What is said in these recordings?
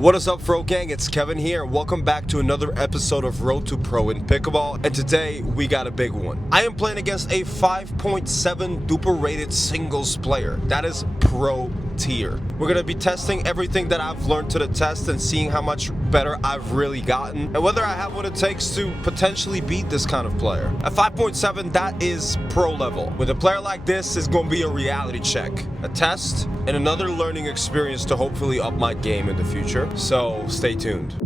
What is up, Fro Gang? It's Kevin here, and welcome back to another episode of Road to Pro in Pickleball. And today we got a big one. I am playing against a 5.7 DUPR rated singles player. That is pro tier. We're gonna be testing everything that I've learned to the test and seeing how much better I've really gotten and whether I have what it takes to potentially beat this kind of player. At 5.7, that is pro level. With a player like this, it's gonna be a reality check, a test, and another learning experience to hopefully up my game in the future. So stay tuned.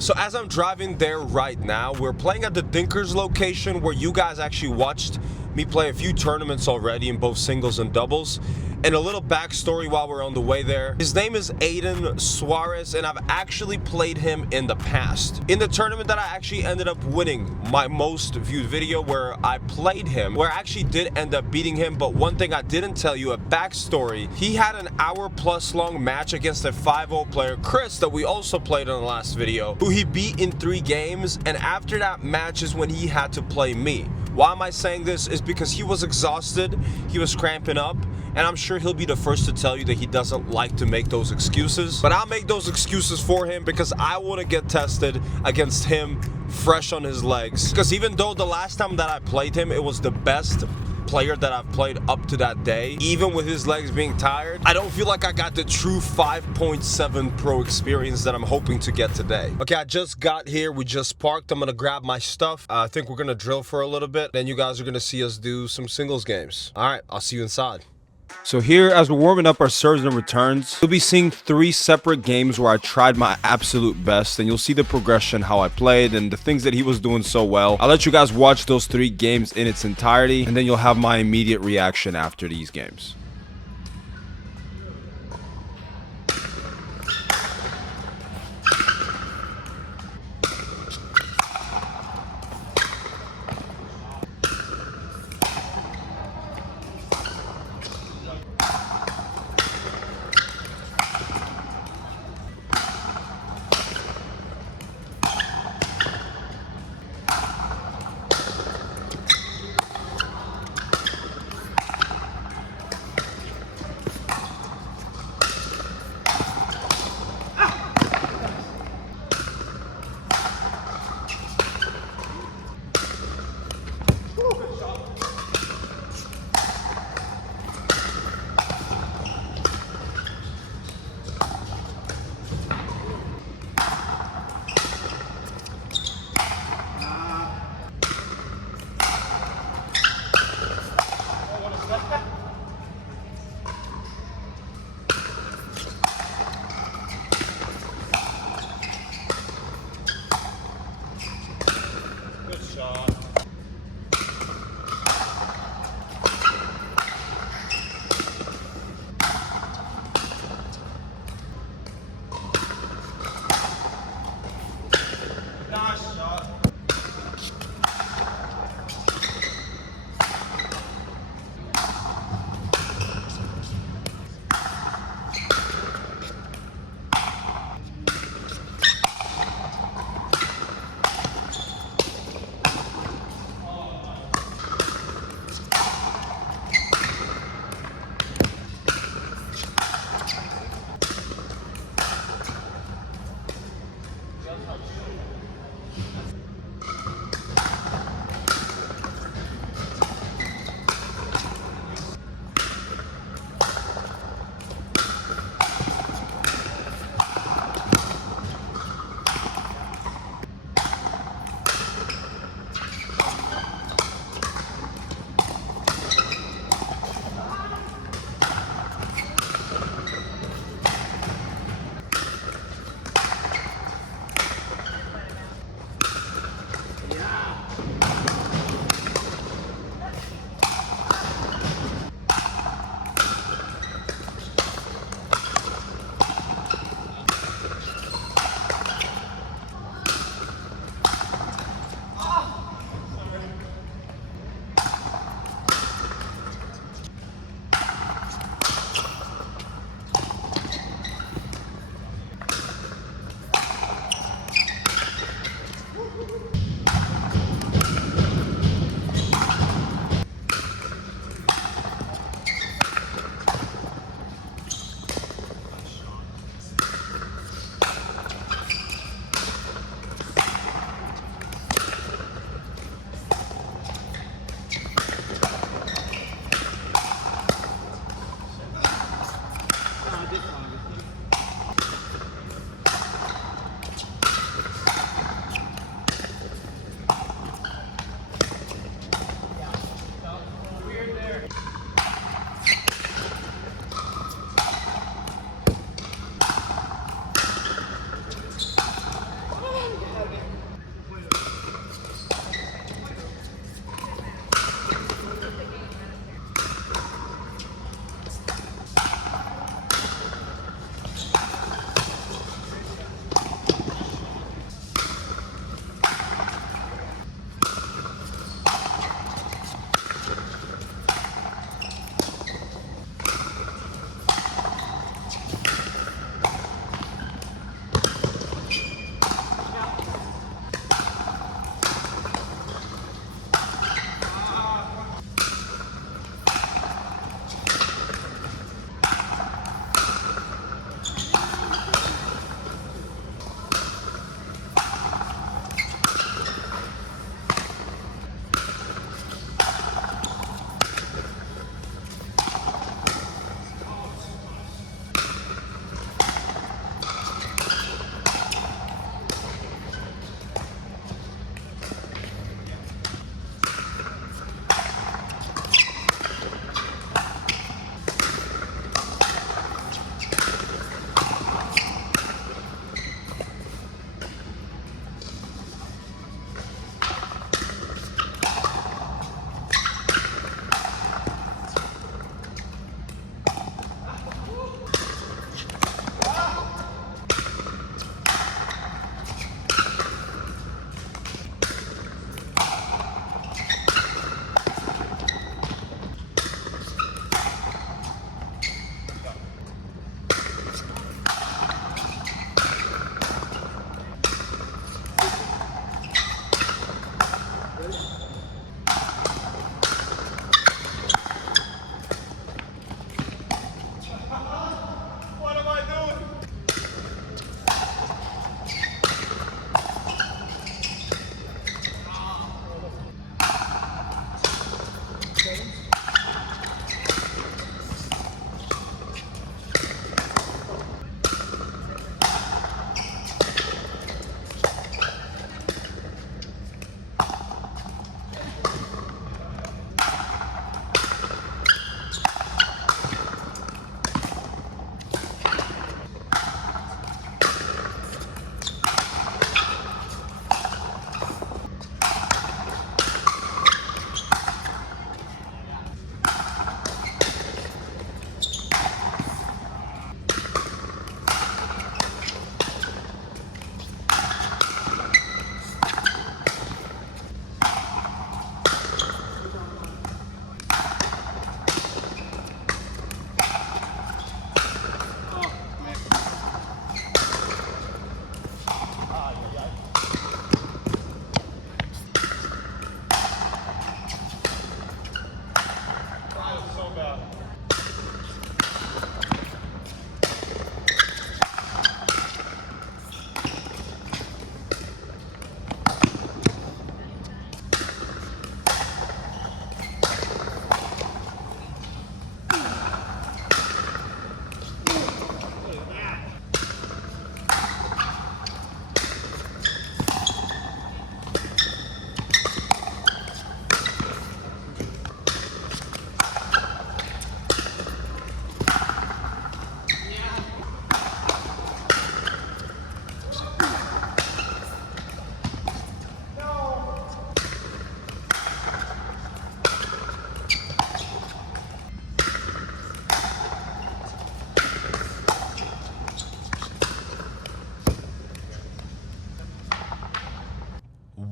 So as I'm driving there right now, we're playing at the Dinkers location where you guys actually watched me play a few tournaments already in both singles and doubles. And a little backstory while we're on the way there. His name is Aiden Suarez, and I've actually played him in the past. In the tournament that I actually ended up winning, my most viewed video where I played him, where I actually did end up beating him, but one thing I didn't tell you, a backstory, he had an hour-plus long match against a 5-0 player, Chris, that we also played in the last video, who he beat in 3 games, and after that match is when he had to play me. Why am I saying this? Is because he was exhausted, he was cramping up, and I'm sure he'll be the first to tell you that he doesn't like to make those excuses. But I'll make those excuses for him because I want to get tested against him fresh on his legs. Because even though the last time that I played him, it was the best player that I've played up to that day, even with his legs being tired, I don't feel like I got the true 5.7 pro experience that I'm hoping to get today. Okay, I just got here. We just parked. I'm gonna grab my stuff. I think we're gonna drill for a little bit. Then you guys are gonna see us do some singles games. All right, I'll see you inside. So here, as we're warming up our serves and returns, you'll be seeing 3 separate games where I tried my absolute best, and you'll see the progression, how I played, and the things that he was doing so well. I'll let you guys watch those 3 games in its entirety, and then you'll have my immediate reaction after these games.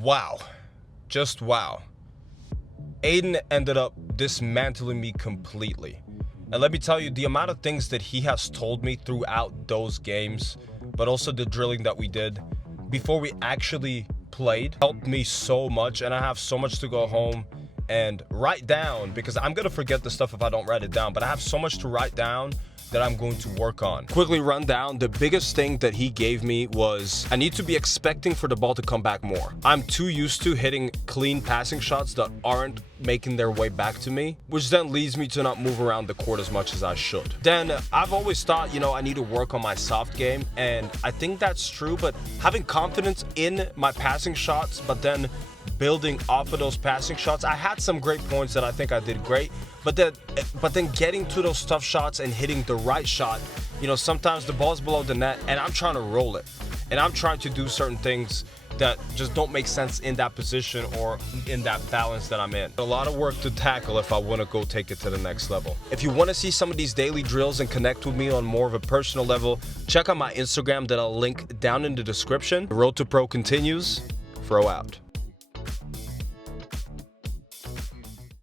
Wow. Just wow. Aiden ended up dismantling me completely. And let me tell you, the amount of things that he has told me throughout those games, but also the drilling that we did before we actually played, helped me so much. And I have so much to go home and write down, because I'm gonna forget the stuff if I don't write it down, but I have so much to write down that I'm going to work on. Quickly run down, the biggest thing that he gave me was I need to be expecting for the ball to come back more. I'm too used to hitting clean passing shots that aren't making their way back to me, which then leads me to not move around the court as much as I should. Then I've always thought, you know, I need to work on my soft game, and I think that's true, but having confidence in my passing shots, but then building off of those passing shots, I had some great points that I think I did great, but then getting to those tough shots and hitting the right shot, you know, sometimes the ball's below the net and I'm trying to roll it, and I'm trying to do certain things that just don't make sense in that position or in that balance that I'm in. A lot of work to tackle if I want to go take it to the next level. If you want to see some of these daily drills and connect with me on more of a personal level, check out my Instagram that I'll link down in the description. The road to pro continues. Throw out.